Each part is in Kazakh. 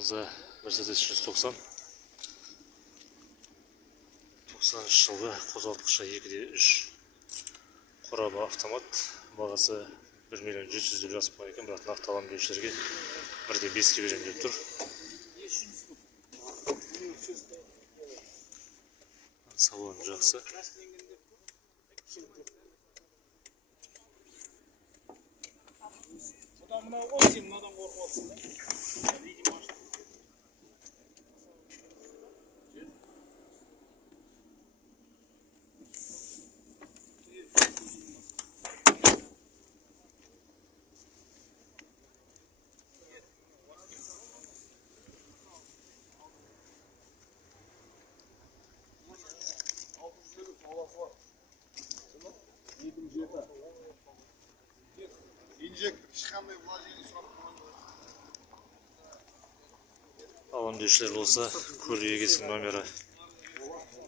Алдыңызда Mercedes 190 жылғы қозғалтқышы 2.3 қорабы автомат, бағасы 1.700.000 жазып қойған екен, бірақ нақты алам деушілерге 1.5-ке берем деп тұр. Салон жақсы. Алам деушілер болса, көлік егесінің номері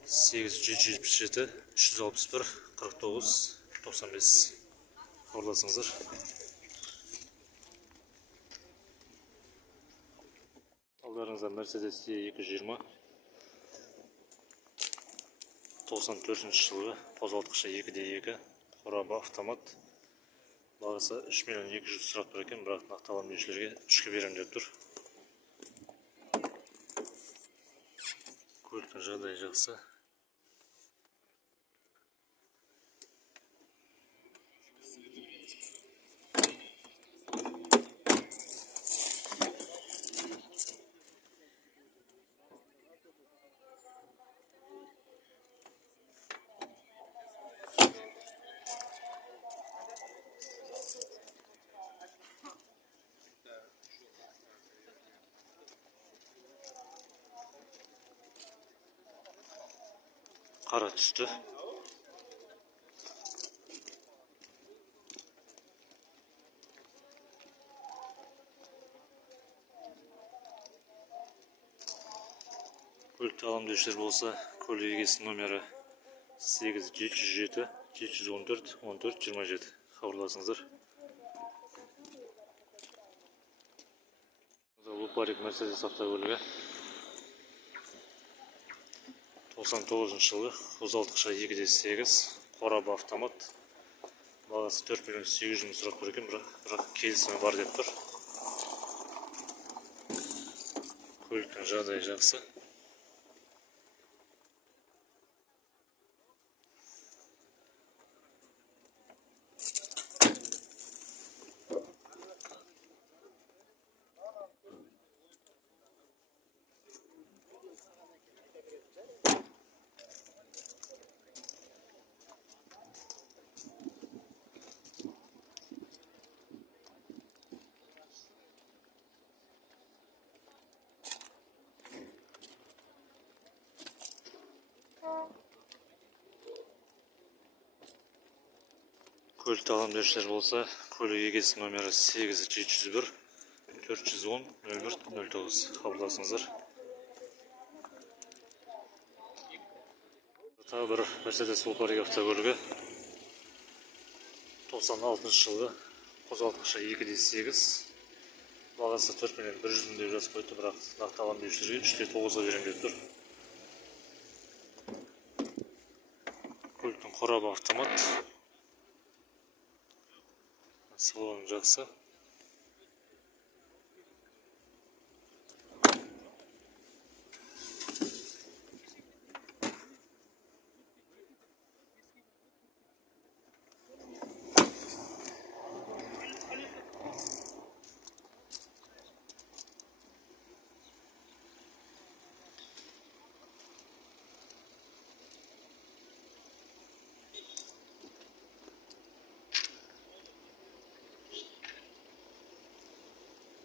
877 361 49 95 хабарласыңыздар. Алдарыңызда Mercedes E220 94 жылғы қозғалтқышы 2.2 қорабы автомат, бағасы 3.200.000 сұрап тұр екен, бірақ нақты алам деушілерге 3-ке берем деп тұр. Көліктің жағдайы жақсы. Қара түсті. Көлікті алам деушілер болса, көлік егесінің номері 8707 714 14 27 хабарласыңыздар. Лупарик Mercedes автокөлігі 99 жылғы қозғалтқышы 2.8 қорабы автомат, бағасы 4.800.000 сұрап тұр екен, бірақ келісімі бар деп тұр. Көліктің жағдайы жақсы. Көлікті алам деушілер болса, көлік егесінің номері 8701 410 01 09 хабарласыңыздар. Тағы бір Mercedes Лупарик автокөлігі 96 жылғы қозғалтқышы 2.8, бағасы 4.100.000 деп жазып қойды, бірақ нақты алам деушілерге 3.9-ға берем деп тұр. Көліктің қорабы автомат, салон жақсы.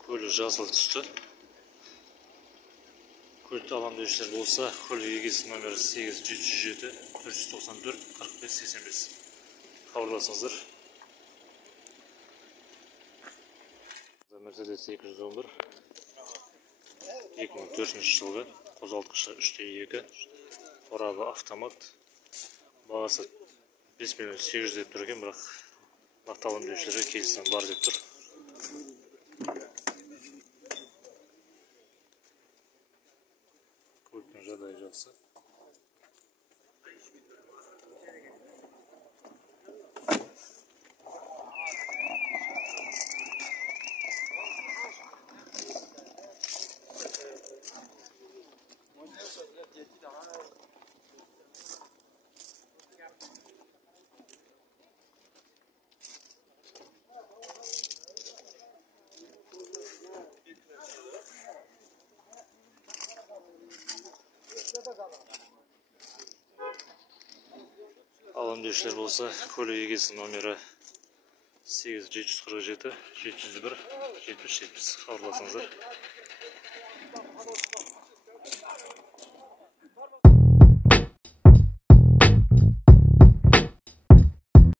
Көлік жасыл түсті. Көлікті алам деушілер болса, көлік егесінің номері 8707 494 45 85 хабарласыңыздар. Mercedes 211 2004 жылғы қозғалтқышы 3.2 қорабы автомат, бағасы 5.800.000 деп тұр екен, бірақ нақты алам деушілерге келісім бар деп тұр. болса. Алам деушілер болса, көлік егесінің номері 8747 701 70 70 хабарласыңыздар.